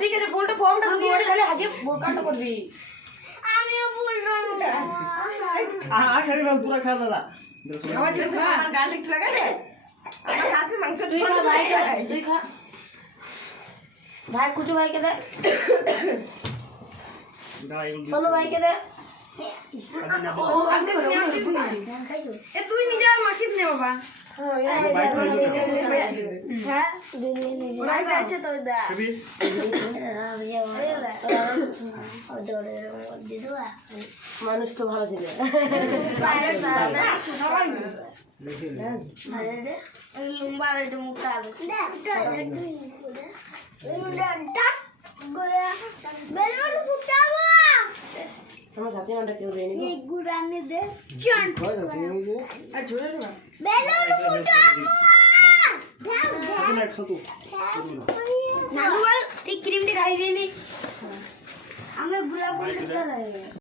ঠিক আছে বলটা ফর্মটা শুধু ওটা খালি আগে বোরকাটা করবি আমিও বলবো খালি নাও তোরা খা দাদা খাওয়া দিলে খা আমার গাল একটু লাগাছে আমার হাতে মাংস তুই খা ভাই খা তুই খা ভাই কুচু ভাই কে দে সোনু ভাই কে দে ও আগে করে এ তুই নিজে আর মাখিস নে বাবা হ্যাঁ ভাই যাচ্ছে তো দা মানুষ তো ভালো ছিল আমার সাথে মানটা কেউ দেয়নি গুড়ানি দে চান আর ঝোলে না বেলুন ফুটাবো নানু বল ঠিক ক্রিমটা খাই দিলি আমরা গুড়া বলতে